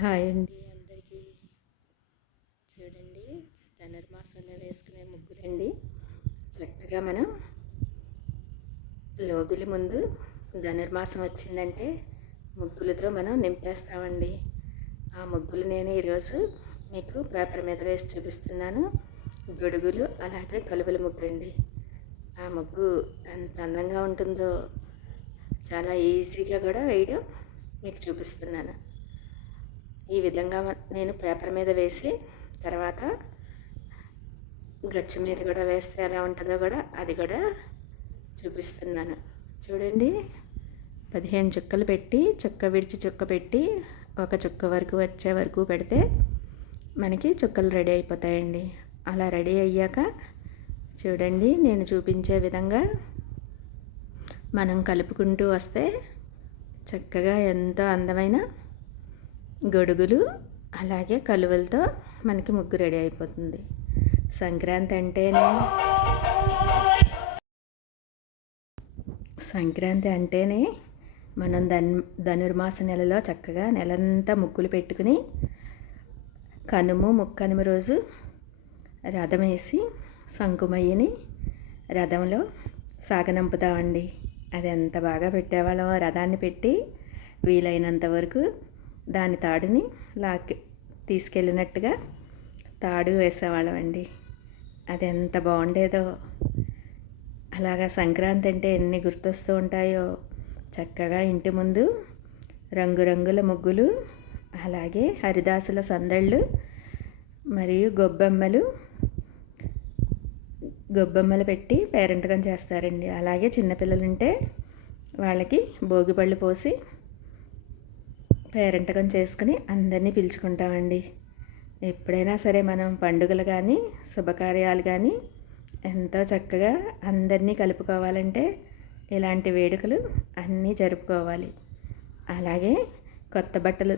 Hi అండి. అందరికీ. చూడండి ధనుర్మాసంలో వేసుకునే ముగ్గులండి. చక్కగా మనం లోగుల ముందు ధనుర్మాసం వచ్చిందంటే ముగ్గులతో మనం నింపేస్తామండి. ఆ ముగ్గులు నేను ఈరోజు మీకు పేపర్ మీద వేసి చూపిస్తున్నాను. గొడుగులు అలాగే కలువల ముగ్గురండి ఆ ముగ్గు ఎంత అందంగా ఉంటుందో చాలా ఈజీగా కూడా వేయడం మీకు చూపిస్తున్నాను. ఈ విధంగా నేను పేపర్ మీద వేసి తర్వాత గచ్చు మీద కూడా వేస్తే ఎలా ఉంటుందో కూడా అది కూడా చూపిస్తున్నాను. చూడండి. పదిహేను చుక్కలు పెట్టి చుక్క విడిచి చుక్క పెట్టి ఒక చుక్క వరకు వచ్చే వరకు పెడితే మనకి చుక్కలు రెడీ అయిపోతాయండి. అలా రెడీ అయ్యాక చూడండి నేను చూపించే విధంగా మనం కలుపుకుంటూ వస్తే చక్కగా ఎంతో అందమైన గొడుగులు అలాగే కలువలతో మనకి ముగ్గు రెడీ అయిపోతుంది. సంక్రాంతి అంటేనే సంక్రాంతి అంటేనే మనం ధన్ ధనుర్మాస నెలలో చక్కగా నెలంతా ముగ్గులు పెట్టుకుని కనుము ముక్కనుమ రోజు రథం వేసి శంకుమయ్యని రథంలో సాగనంపుతామండి. అది ఎంత బాగా పెట్టేవాళ్ళం రథాన్ని పెట్టి వీలైనంత వరకు దాని తాడుని లాక్కి తీసుకెళ్ళినట్టుగా తాడు వేసేవాళ్ళం అండి. అది ఎంత బాగుండేదో. అలాగా సంక్రాంతి అంటే ఎన్ని గుర్తొస్తూ ఉంటాయో. చక్కగా ఇంటి ముందు రంగురంగుల ముగ్గులు అలాగే హరిదాసుల సందళ్ళు మరియు గొబ్బెమ్మలు గొబ్బెమ్మలు పెట్టి పేరెంట్గా చేస్తారండి. అలాగే చిన్నపిల్లలు ఉంటే వాళ్ళకి భోగిపళ్ళు పోసి పేరెంటకం చేసుకుని అందరినీ పిలుచుకుంటామండి. ఎప్పుడైనా సరే మనం పండుగలు కానీ శుభకార్యాలు కానీ ఎంతో చక్కగా అందరినీ కలుపుకోవాలంటే ఇలాంటి వేడుకలు అన్నీ జరుపుకోవాలి. అలాగే కొత్త బట్టలు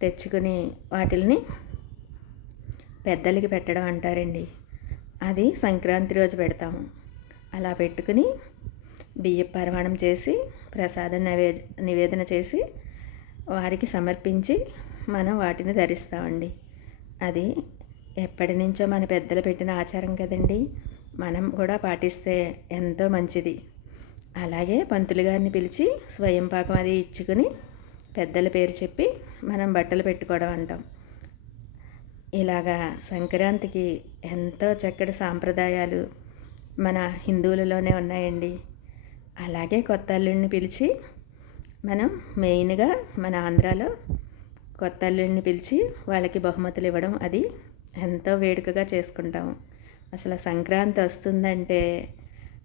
తెచ్చుకుని వాటిల్ని పెద్దలకి పెట్టడం అంటారండి. అది సంక్రాంతి రోజు పెడతాము. అలా పెట్టుకుని బియ్య పరమాణం చేసి ప్రసాదం నైవేద నివేదన చేసి వారికి సమర్పించి మనం వాటిని ధరిస్తామండి. అది ఎప్పటి నుంచో మన పెద్దలు పెట్టిన ఆచారం కదండి. మనం కూడా పాటిస్తే ఎంతో మంచిది. అలాగే పంతులు గారిని పిలిచి స్వయం పాకం అది ఇచ్చుకుని పెద్దల పేరు చెప్పి మనం బట్టలు పెట్టుకోవడం అంటాం. ఇలాగా సంక్రాంతికి ఎంతో చక్కటి సాంప్రదాయాలు మన హిందువులలోనే ఉన్నాయండి. అలాగే కొత్త అల్లుడిని పిలిచి మనం మెయిన్గా మన ఆంధ్రాలో కొత్త అల్లుడిని పిలిచి వాళ్ళకి బహుమతులు ఇవ్వడం అది ఎంతో వేడుకగా చేసుకుంటాము. అసలు సంక్రాంతి వస్తుందంటే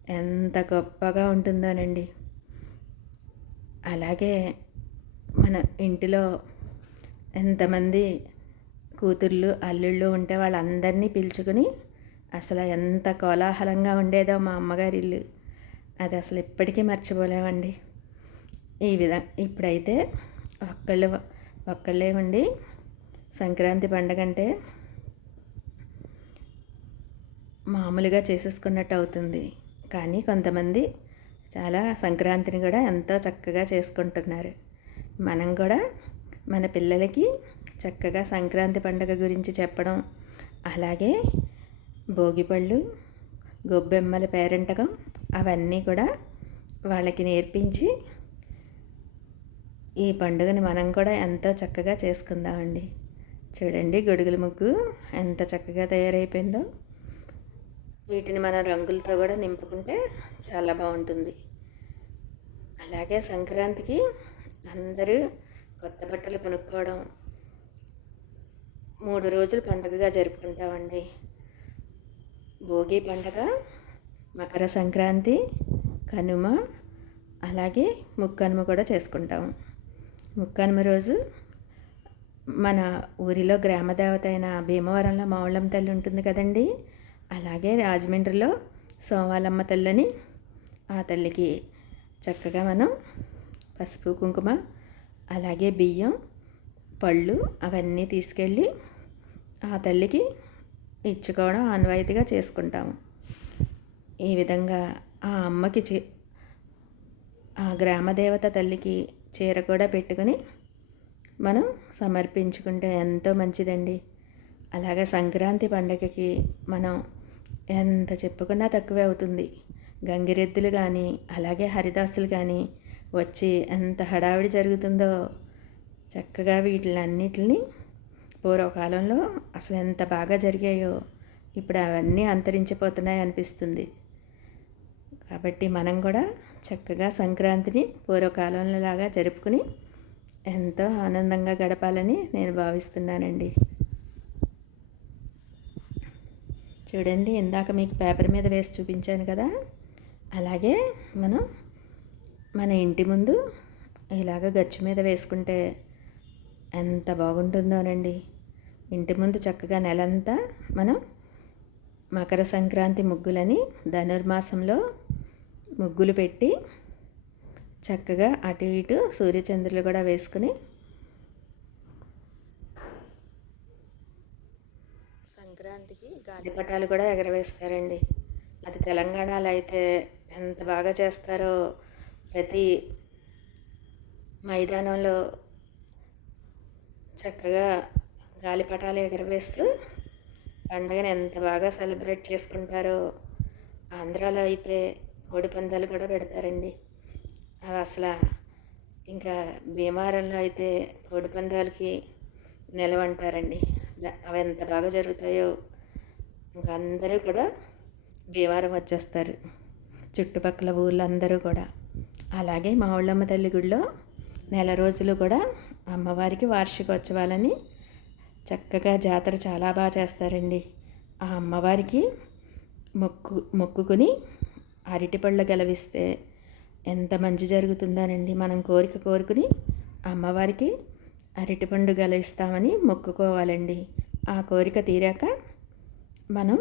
ఎంత గొప్పగా ఉంటుందోనండి. అలాగే మన ఇంటిలో ఎంతమంది కూతుర్లు అల్లుళ్ళు ఉంటే వాళ్ళందరినీ పిలుచుకుని అసలు ఎంత కోలాహలంగా ఉండేదో మా అమ్మగారి ఇల్లు అది అసలు ఇప్పటికీ మర్చిపోలేమండి. ఈ విధంగా ఇప్పుడైతే ఒక్కళ్ళు ఒక్కళ్ళే ఉండి సంక్రాంతి పండగ అంటే మామూలుగా చేసేసుకున్నట్టు అవుతుంది. కానీ కొంతమంది చాలా సంక్రాంతిని కూడా ఎంతో చక్కగా చేసుకుంటున్నారు. మనం కూడా మన పిల్లలకి చక్కగా సంక్రాంతి పండుగ గురించి చెప్పడం అలాగే భోగిపళ్ళు గొబ్బెమ్మల పేరంటకం అవన్నీ కూడా వాళ్ళకి నేర్పించి ఈ పండుగని మనం కూడా ఎంతో చక్కగా చేసుకుందామండి. చూడండి గొడుగుల ముగ్గు ఎంత చక్కగా తయారైపోయిందో. వీటిని మన రంగులతో కూడా నింపుకుంటే చాలా బాగుంటుంది. అలాగే సంక్రాంతికి అందరూ కొత్త బట్టలు కొనుక్కోవడం. మూడు రోజులు పండుగగా జరుపుకుంటామండి. భోగి పండగ మకర సంక్రాంతి కనుమ అలాగే ముక్కనుమ కూడా చేసుకుంటాము. ముక్కనుమ రోజు మన ఊరిలో గ్రామదేవత అయిన భీమవరంలో మావుళ్ళం తల్లి ఉంటుంది కదండి. అలాగే రాజమండ్రిలో సోమాలమ్మ తల్లని ఆ తల్లికి చక్కగా మనం పసుపు కుంకుమ అలాగే బియ్యం పళ్ళు అవన్నీ తీసుకెళ్ళి ఆ తల్లికి ఇచ్చుకోవడం ఆనవాయితీగా చేసుకుంటాము. ఈ విధంగా ఆ అమ్మకి చే గ్రామదేవత తల్లికి చీర కూడా పెట్టుకుని మనం సమర్పించుకుంటే ఎంతో మంచిదండి. అలాగే సంక్రాంతి పండగకి మనం ఎంత చెప్పుకున్నా తక్కువే అవుతుంది. గంగిరెద్దులు కానీ అలాగే హరిదాసులు కానీ వచ్చి ఎంత హడావిడి జరుగుతుందో చక్కగా వీటిలన్నిటిని పూర్వకాలంలో అసలు ఎంత బాగా జరిగాయో ఇప్పుడు అవన్నీ అంతరించిపోతున్నాయి అనిపిస్తుంది కాబట్టి మనం కూడా చక్కగా సంక్రాంతిని పూర్వకాలంలో లాగా జరుపుకుని ఎంతో ఆనందంగా గడపాలని నేను భావిస్తున్నానండి. చూడండి ఇందాక మీకు పేపర్ మీద వేసి చూపించాను కదా? అలాగే మనం మన ఇంటి ముందు ఇలాగ గచ్చు మీద వేసుకుంటే ఎంత బాగుంటుందోనండి. ఇంటి ముందు చక్కగా నెలంతా మనం మకర సంక్రాంతి ముగ్గులని ధనుర్మాసంలో ముగ్గులు పెట్టి చక్కగా అటు ఇటు సూర్యచంద్రులు కూడా వేసుకుని సంక్రాంతికి గాలిపటాలు కూడా ఎగరవేస్తారండి. అది తెలంగాణలో అయితే ఎంత బాగా చేస్తారో ప్రతి మైదానంలో చక్కగా గాలిపటాలు ఎగరవేస్తూ పండుగను ఎంత బాగా సెలబ్రేట్ చేసుకుంటారో ఆంధ్రాలో అయితే కోడిపందాలు కూడా పెడతారండి. అవి అసలు ఇంకా భీమారంలో అయితే కోడిపందాలకి నిలవంటారండి. అవి ఎంత బాగా జరుగుతాయో ఇంకా అందరూ కూడా భీమారం వచ్చేస్తారు. చుట్టుపక్కల ఊళ్ళందరూ కూడా. అలాగే మా ఊళ్ళమ్మ తల్లి గుడిలో నెల రోజులు కూడా అమ్మవారికి వార్షికోత్సవాలని చక్కగా జాతర చాలా బాగా చేస్తారండి. ఆ అమ్మవారికి మొక్కు మొక్కుకుని అరటిపళ్ళు గెలవిస్తే ఎంత మంచి జరుగుతుందానండి. మనం కోరిక కోరుకుని అమ్మవారికి అరటిపండు గెలవిస్తామని మొక్కుకోవాలండి. ఆ కోరిక తీరాక మనం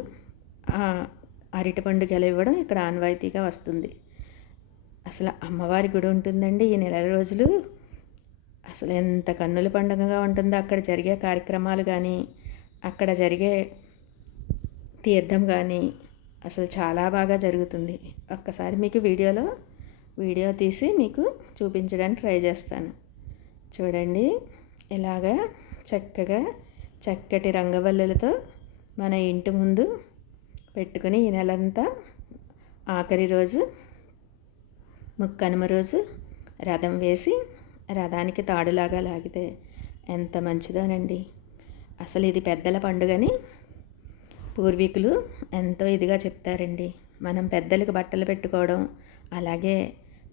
అరటిపండు గెలవివ్వడం ఇక్కడ ఆన్వాయితీగా వస్తుంది. అసలు అమ్మవారి గుడి ఉంటుందండి ఈ నెల రోజులు. అసలు ఎంత కన్నుల పండుగగా ఉంటుందో అక్కడ జరిగే కార్యక్రమాలు కానీ అక్కడ జరిగే తీర్థం కానీ అసలు చాలా బాగా జరుగుతుంది. ఒక్కసారి మీకు వీడియోలో వీడియో తీసి మీకు చూపించడానికి ట్రై చేస్తాను. చూడండి ఇలాగా చక్కగా చక్కటి రంగవల్లులతో మన ఇంటి ముందు పెట్టుకుని ఈ నెలంతా ఆఖరి రోజు ముక్కనుమ రోజు రథం వేసి రథానికి తాడులాగా లాగితే ఎంత మంచిదోనండి. అసలు ఇది పెద్దల పండుగని పూర్వీకులు ఎంతో ఇదిగా చెప్తారండి. మనం పెద్దలకు బట్టలు పెట్టుకోవడం అలాగే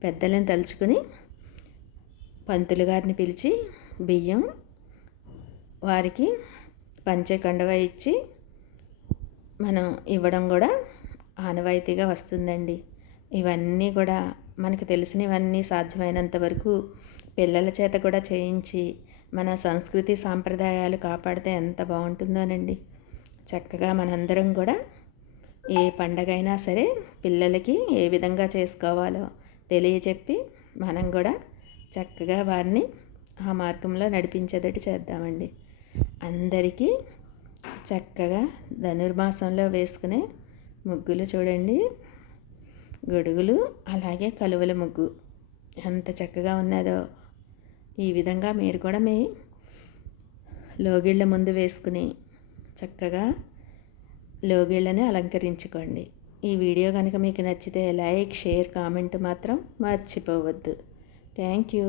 పెద్దలను తలుచుకుని పంతులు గారిని పిలిచి బియ్యం వారికి పంచే కండవ ఇచ్చి మనం ఇవ్వడం కూడా ఆనవాయితీగా వస్తుందండి. ఇవన్నీ కూడా మనకు తెలిసినవన్నీ సాధ్యమైనంత వరకు పిల్లల చేత కూడా చేయించి మన సంస్కృతి సాంప్రదాయాలు కాపాడితే ఎంత బాగుంటుందోనండి. చక్కగా మనందరం కూడా ఏ పండగ అయినా సరే పిల్లలకి ఏ విధంగా చేసుకోవాలో తెలియచెప్పి మనం కూడా చక్కగా వారిని ఆ మార్గంలో నడిపించేటట్టు చేద్దామండి. అందరికీ చక్కగా ధనుర్మాసంలో వేసుకునే ముగ్గులు చూడండి. గొడుగులు అలాగే కలువల ముగ్గు. ఎంత చక్కగా ఉన్నదో. ఈ విధంగా మీరు కూడా మీ లోగిళ్ళ ముందు వేసుకుని చక్కగా లోగిళ్ళని అలంకరించుకోండి. ఈ వీడియో కనుక మీకు నచ్చితే లైక్ షేర్ కామెంట్ మాత్రం మర్చిపోవద్దు. Thank you.